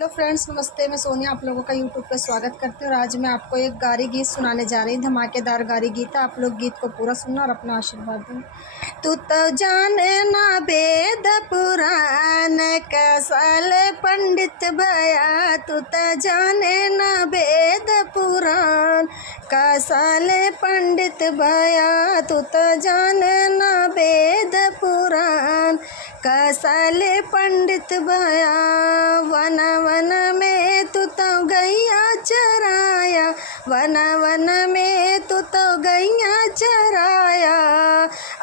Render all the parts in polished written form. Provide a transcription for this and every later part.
Hello friends, नमस्ते। मैं सोनिया आप लोगों का यूट्यूब पे स्वागत करती हूँ। और आज मैं आपको एक गारी गीत सुनाने जा रही हूँ। धमाकेदार गारी गीत है। आप लोग गीत को पूरा सुनना और अपना आशीर्वाद दें। तू तो जाने ना वेद पुराण कसल पंडित भया। तू तो जाने ना वेद पुराण कसल पंडित भया। तू तो जाने ना वेद पुराण कसल पंडित भया। वन वन में तू तो गैया चराया। वन वन में तू तो गैया चराया।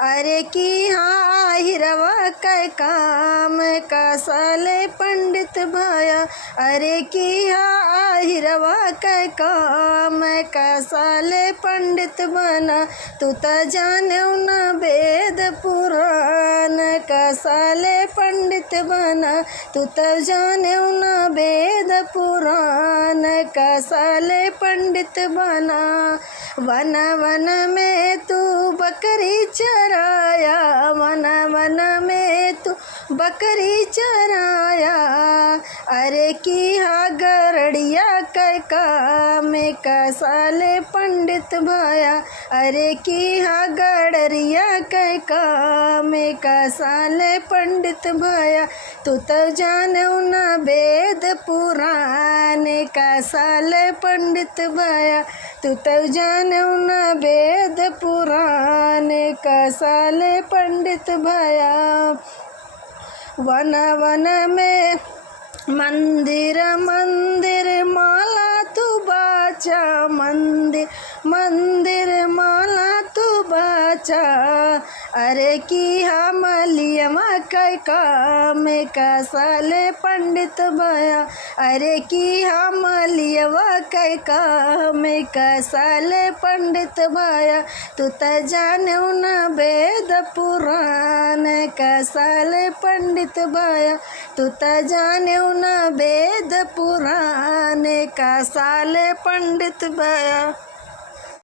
अरे की हाँ हिरवा कै काम कसल पंडित भया। अरे की हाँ हिरवा कै काम कसल पंडित बना। तू तो जाने न वेद पुराण कसल पंडित बना। तू तो जाने न वेद पुराण कसल पंडित बना। वन वन में तू बकरी चराया। वन वन में तू बकरी चराया। अरे की हा गरड़िया कै काम कसल पंडित भया। अरे की हा गड़रिया कै काम कसल पंडित भया। तू तो जाने न वेद पुराण कसल पंडित भया। तू तो जाने न वेद पुराण कसल पंडित भया। वन वन में मंदिर मंदिर माला तू बाचा। मंदिर मंदिर माला तू बाचा। अरे की हमलियमा कै काम कसल पंडित भया। अरे की हमलियवा कै काम कसल पंडित भया। तू तो जाने न वेद पुराण कसल पंडित भया। तू तो जाने न वेद पुराण कसल पंडित भया।